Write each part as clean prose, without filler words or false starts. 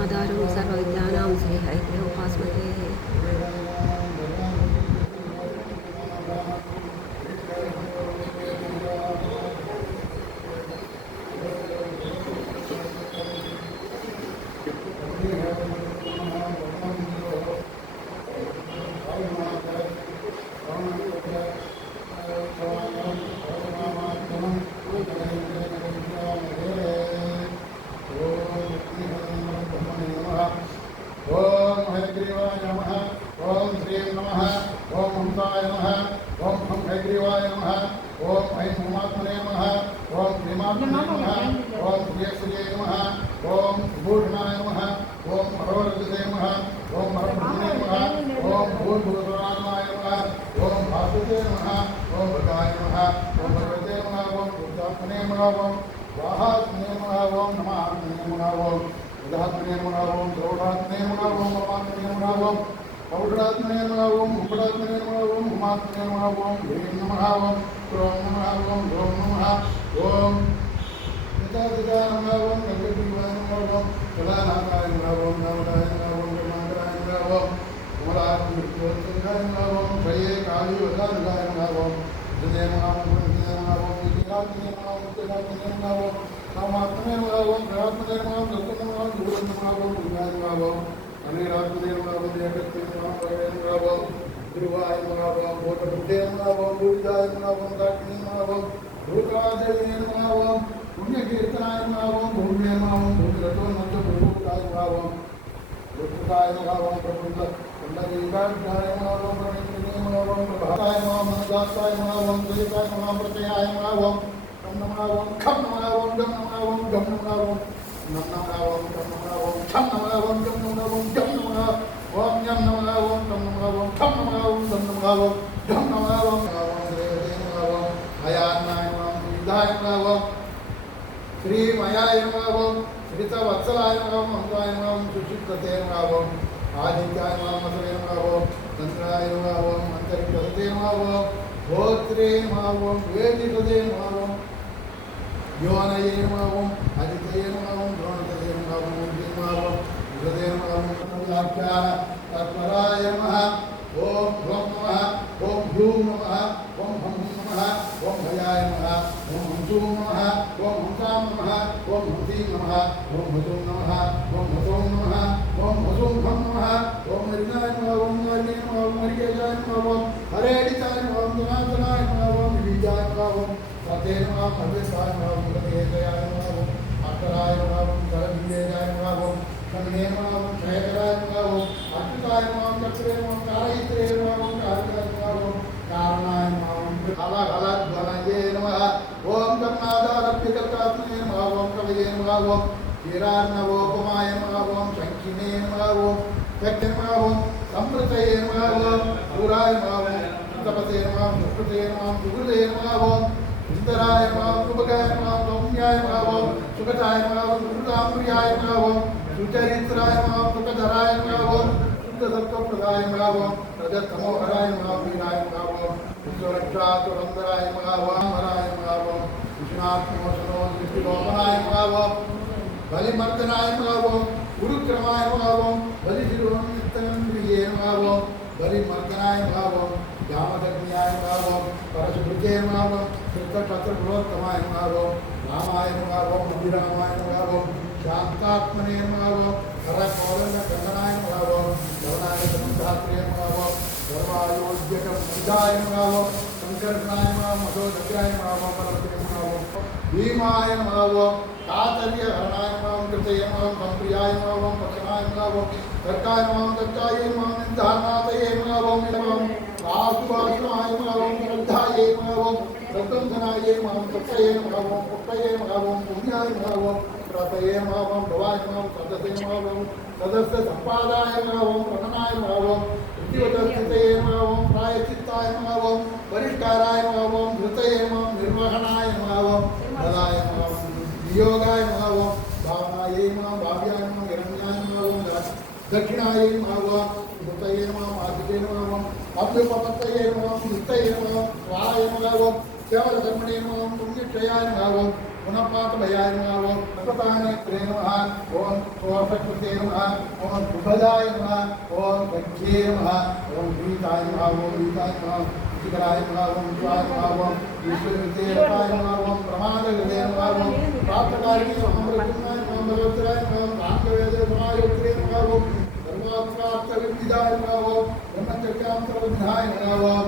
आधारं सर्वविद्यानां श्रीहरिः उपास्महे। ओम श्री नमः ओम हंसाय नमः ओम हम हयग्रीवाय नमः ओम ऐं उमात्मने नमः ओम श्रीमात्मने नमः ओम श्रीयक्षये नमः ओम भूषणाय नमः ओम हरवरदे नमः ओम हरब्रह्मणे नमः ओम भूर्भुवस्वराय नमः ओम भास्वते नमः ओम भगाय नमः ओम भगवते नमः ओम बुद्धात्मने नमः ओम स्वाहात्मने नमः ओम नमात्मने नमः ओम उदात्मने नमः ओम द्रौढात्मने नमः ओम नमात्मने नमः ओम औषधात्मने नमः ओम उपडात्मने नमः ओम उमात्मने नमः ओम ह्रीं नमः ओम क्रों नमः ओम ह्रौं नमः ओम पितापिता नमः ओम गणपतिवाय नमः ओम कलानाथाय नमः ओम नवदाय नमः ओम ब्रह्मांडाय नमः ओम कमलात्मृत्योत्संगाय नमः ओम क्षये काली वदानुगाय नमः ओम हृदय नमः ओम हृदय नमः ओम विजयात्मने नमः ओम विजयात्मने नमः ओम कामात्मने नमः ओम प्रयात्मने नमः ओम दत्तने नमः ओम दूरं नमः ओम विज्ञाय नमः ओम अनेरात्मने नमः ओम जगत्ते नमः ओम गुरुवाय नमः ओम भूतबुद्धे नमः ओम भूजाय नमः ओम दाक्षिणे नमः ओम भूतवादेवी नमः ओम पुण्यकीर्तनाय नमः ओम भूम्ये नमः ओम भूतरतोन्मत्त भूभूताय नमः ओम भूतकाय नमः ओम प्रबुद्ध पुण्डरीकाक्षाय नमः ओम प्रणितिने नमः ओम प्रभाताय नमः ओम मनदाताय नमः ओम जयताय नमः प्रत्ययाय नमः ओम खम नमः ओम खम नमः ओम गम नमः ओम गम नमः ओम नम नमः ओम गम नमः ओम खम नमः ओम गम नमः ओम गम नमः ओम यम नमः ओम गम नमः ओम खम नमः ओम गम नमः ओम गम नमः ओम देवते नमः ओम अयान्नाय नमः ओम विदाय नमः ओम श्री मयाय नमः ओम श्रीतवत्सलाय नमः ओम हंसाय नमः ओम सुचित्तते नमः ओम आदित्याय नमः ओम मसवे नमः ओम चंद्राय नमः ओम अंतरिक्षते नमः ओम होत्रे नमः ओम वेदितते नमः ओम योनये नमः ओम आदित्यये नमः ओम द्रोणतये नमः ओम नमः ओम हृदये नमः ओम व्याख्यान तत्पराय नमः ओम ह्रौं नमः ओम भ्रूं नमः ओम हं नमः ओम भयाय नमः ओम हंसूं नमः ओम हंसां नमः ओम हंसीं नमः ओम हसुं नमः ओम हसौं नमः ओम हसुं हं नमः ओम हरिणाय नमः ओम हरिणे नमः ओम हरिकेशाय नमः ओम हरेडिताय नमः ओम जनार्दनाय नमः ओम विजयाय नमः ओम सत्ये नमः सर्वेशाय नमः ओम जगदेशाय नमः ओम अक्षराय नमः ओम जगदीशाय नमः ओम कमने नमः ओम क्षयकराय नमः ओम अच्युताय नमः ओम चक्रे नमः ओम कारयित्रे नमः ओम कारकाय नमः ओम कारणाय नमः ओम हलहलध्वनये नमः ओम कर्णाधारभ्यकल्पात्मने नमः ओम कवये नमः ओम हीरार्णवोपमाय नमः ओम शङ्खिने नमः ओम व्यक्ते नमः ओम संवृतये नमः ओम पुराय नमः ओम तपसे नमः ओम सुकृते नमः ओम सुहृदे नमः ओम सुंदराय नमः ओम शुभगाय नमः ओम सौम्याय नमः ओम सुखदाय नमः ओम सुकृताम्प्रियाय नमः ओम सुचरित्राय नमः ओम सुखधराय नमः ओम शुद्धसत्त्वप्रदाय नमः ओम रजतमोहराय नमः ओम वीराय नमः ओम विश्वरक्षातुरन्धराय नमः ओम हराय नमः ओम विष्णात्मोषणो दृष्टिलोपनाय नमः ओम बलिमर्दनाय नमः ओम गुरुक्रमाय नमः ओम बलिशिरोन्नित्यन्द्रिये नमः ओम बलिमर्दनाय नमः ओम जामदग्न्याय नमः ओम परशुभृते नमः ओम चित्तक्षत्रपुरोत्तमाय नमः ओम रामाय नमः ओम अभिरामाय नमः ओम शांतात्मने नमः ओम हरकोदण्डकन्दनाय नमः ओम लवनाय समुद्धात्रे नमः ओम सर्वायोग्यकमुदाय नमः ओम शंकरनाय नमः ओम मधोदग्राय नमः ओम परमते नमः ओम भीमाय नमः ओम कातर्यहरणाय नमः ओम कृतये नमः ओम संप्रियाय नमः ओम पक्षनाय नमः ओम तर्काय नमः ओम दत्ताय नमः ओम निधानातये नमः ओम आशुभाषणाय नमः ओम श्रद्धाये नमः ओम रत्नधनाय नमः ओम तत्तये नमः ओम पुष्टये नमः ओम पुण्याय नमः ओम प्रतये नमः ओम भवाय नमः ओम सदसे नमः ओम सदस्य संपादाय नमः ओम प्रणनाय नमः ओम प्रतिवदर्शितये नमः ओम प्रायश्चित्ताय नमः ओम परिष्काराय नमः ओम धृतये नमः ओम निर्वहणाय नमः ओम ददाय नमः ओम वियोगाय नमः ओम भावनायै नमः भाव्याय नमः हिरण्याय नमः ओम दक्षिणायै नमः ओम धृतये नमः ओम आदित्ये नमः ओम अभ्युपपत्तये नमः ओम नित्यये नमः ओम स्वाहाय नमः ओम केवलकर्मणे नमः ओम पुण्यक्षयाय नमः ओम गुणपातभयाय नमः ओम सततानेत्रे नमः ओम तोषकृते नमः ओम सुभदाय नमः ओम गच्छे नमः ओम गीताय नमः ओम गीताय नमः शिखराय नमः ओम शिवाय नमः ओम विश्वकृते रताय नमः ओम प्रमादकृते नमः ओम प्राप्तकारिणी अमृतनाय नमः भगवत्राय नमः प्राप्तवेदे समायोत्रे नमः ओम सर्वात्मार्थविद्याय नमः ओम ब्रह्मचर्यान्तरविधाय नमः ओम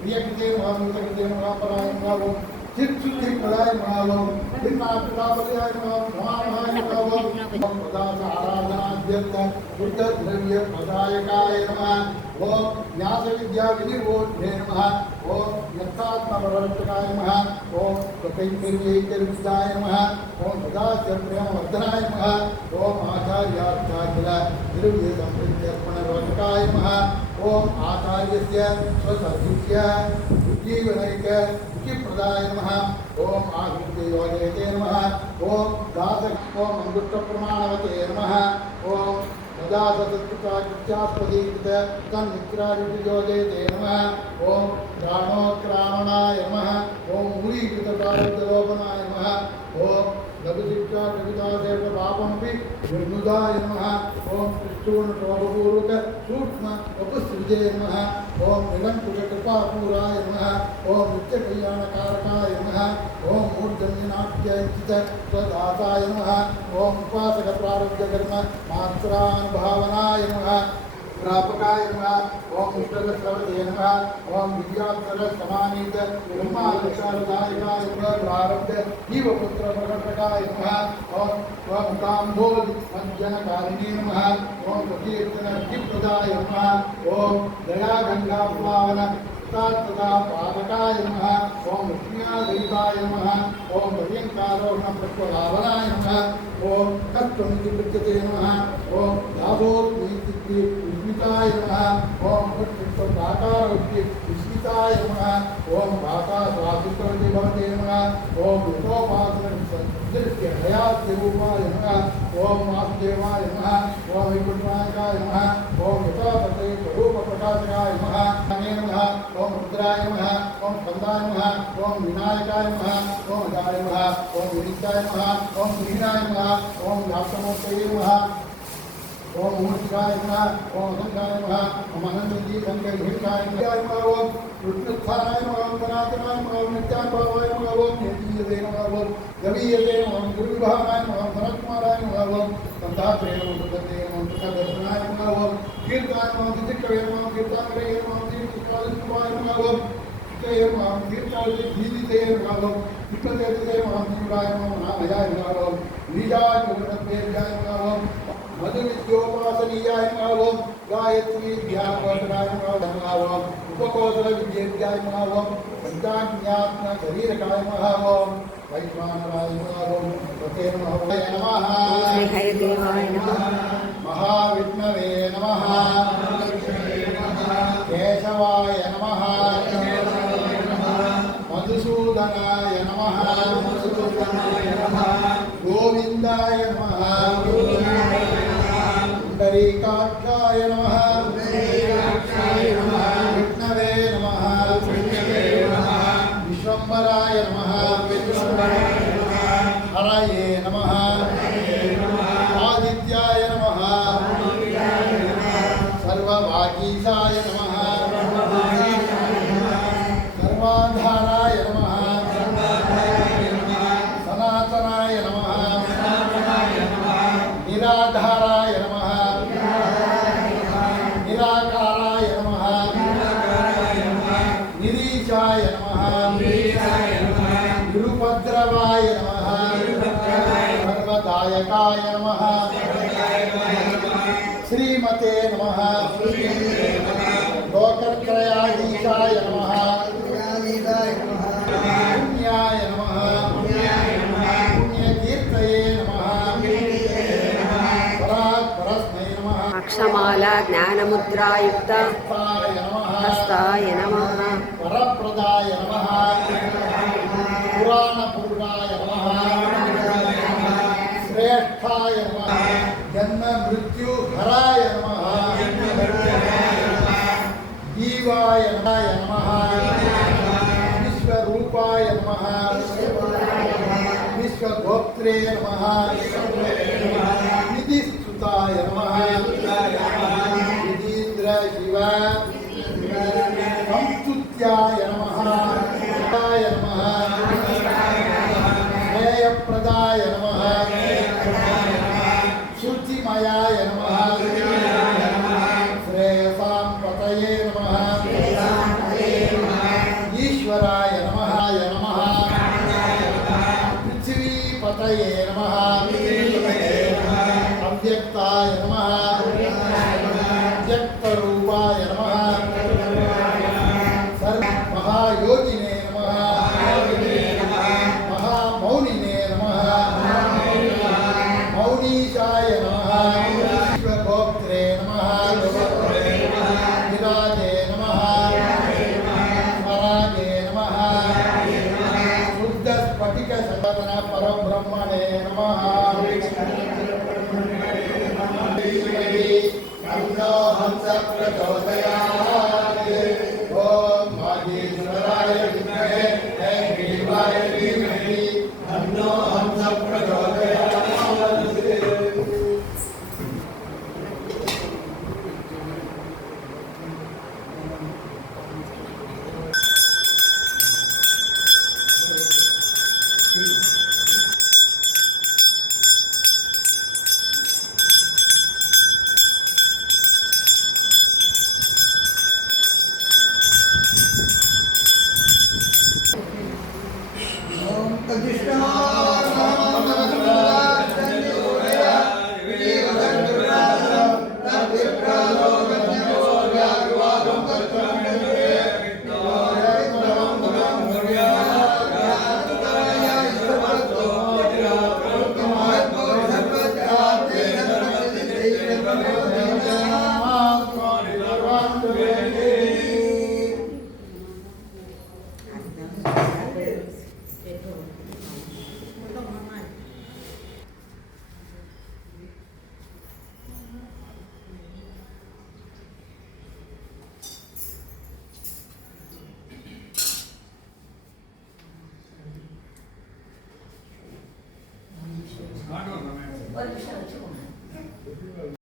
प्रियकृते नमः कृते नमः पराय नमः ओम चित्तशुद्धि प्रदाय नमः ओम विनाशकापदाय नमः महामाय नमः ओम प्रदास आराधनाद्यर्थ शुद्ध द्रव्य प्रदायकाय नमः ओम न्यास विद्या विनिर्वोधे नमः ओम यथात्मवर्तकाय नमः ओम कैंकर्यैकर्विदाय नमः ओम सदास्य प्रेमवर्धनाय नमः ओम आचार्याचार्य द्रव्य संप्रत्यर्पणवर्तकाय नमः ओम आचार्यस्य स्वसर्जिस्य उज्जीवनैक प्रदाय नमः ओम आहुति योजयते नमः ओम दास ओम अंगुष्ठप्रमाणवते नमः ओम सदासत्कृतास्पदीकृत तन्मित्रादियोजयते नमः ओम प्राणोत्क्रामणाय नमः ओम मूलीकृतकारोपनाय नमः ओम लघुशिक्षा लघुदासेव पापमपि निर्नुदाय नमः ओम कृष्णोणपूर्वक सूक्ष्म वपुसृजे नमः ओम निरंकुशकृपापूराय नमः ओम नित्यकल्याणकारकाय नमः ओम मूर्धन्यनाट्यचित स्वदाताय नमः ओम उपासक प्रारब्धकर्म मात्रानुभावनाय नमः प्रापकाय नमः ओम इष्टवस्त्रवते नमः ओम विद्याक्षरसमानीत ब्रह्मालक्षादायकाय नमः प्रारब्ध जीवपुत्र प्रकटकाय नमः ओम स्वमुखाम्भोज मज्जनकारिणे नमः ओम प्रकीर्तनप्रदाय नमः ओम दयागंगाप्लावन तदा पादकाय नमः ओम लक्ष्म्यादयिताय नमः ओम पर्यङ्कारोहण प्रत्वलाभनाय नमः ओम तत्त्वमिति पृच्छते नमः ओम दाभोत्मीति विस्मिताय नमः ओम पुष्पकाकारोक्ति विस्मिताय नमः ओम भाषा स्वादिष्टवति भवते नमः ओम यथोपासन हयात्यरूपाय नमः ओम वासुदेवाय नमः ओम वैकुण्ठनायकाय नमः ओम यथापते स्वरूपप्रकाशकाय नमः नमः ओम रुद्राय नमः ओम स्कंदाय नमः ओम विनायकाय नमः ओम अजाय नमः ओम विनिताय नमः ओम श्रीनाय नमः ओम व्याप्तमूर्तये नमः ओम मूर्तिकाय नमः ओम संघाय नमः ओम अनंतजी संघर्षाय नमः ओम कृष्णस्थानाय नमः ओम सनातनाय नमः ओम नित्यानुभवाय नमः ओम निर्जीयते नमः ओम गवीयते नमः ओम गुरुविभावाय नमः ओम सनत्कुमाराय नमः ओम संतात्रेय नमः सुगते नमः ओम कृष्णदर्शनाय नमः ओम कीर्ताय नमः दितिकवे नमः कीर्तानवे नमः दितिकालस्वाय नमः ओम कीर्तये नमः कीर्तावते धीदिते नमः ओम विपदेते नमः जीवाय नमः नामयाय नमः ओम लीलाय गुणत्वेभ्याय नमः ओम मधुविद्योपासनीयाय नमः ओम गायत्री ध्यानवर्धनाय नमः ओम उपकोशल विद्येभ्याय नमः ओम पंचाज्ञात्म शरीरकाय नमः ओम वैश्वानराय नमः ओम स्वते नमः श्री हयग्रीवाय नमः महाविष्णवे नमः केशवाय नमः मधुसूदनाय नमः गोविन्दाय नमः पुण्डरीकाक्षाय नमः विष्णवे नमः विश्वम्भराय नमः हरये नमः आदित्याय नमः सर्वभागीशाय नमः सर्वाधाराय नमः सनातनाय नमः निराधाराय नमः निराकाराय नमः निरीशाय नमः निरुपद्रवाय नमः सर्वदायकाय नमः श्रीमते नमः लोकत्रयाधीशाय नमः पुण्याय नमः पुण्यकीर्तये नमः परात्परस्मै नमः अक्षमाला ज्ञानमुद्रायुक्त हस्ताय नमः वरप्रदाय नमः पुराणपुरुषाय नमः श्रेष्ठाय नमः जन्म मृत्यु हराय नमः जीवाय नमः विश्वरूपाय नमः विश्वभोक्त्रे नमः निधिस्तुताय नमः निधीन्द्र शिव संस्तुत्याय नमः श्रेयप्रदाय नमः शुचिमयाय नमः श्रेयसां पतये नमः ईश्वराय नमः पृथ्वीपतये नमः अव्यक्ताय नमः व्यक्तरूपाय नमः महायोगिने नमः महामौनिने नमः मौनीशाय नमः विश्वभोक्त्रे नमः विराजे नमः स्वराजे नमः शुद्धस्फटिक सनातन परब्रह्मणे नमः अन्नो हंस प्रचोदयात् ओम माहेश्वराय विद्महे हयग्रीवाय धीमहि अन्नो हंस प्रचोदयात्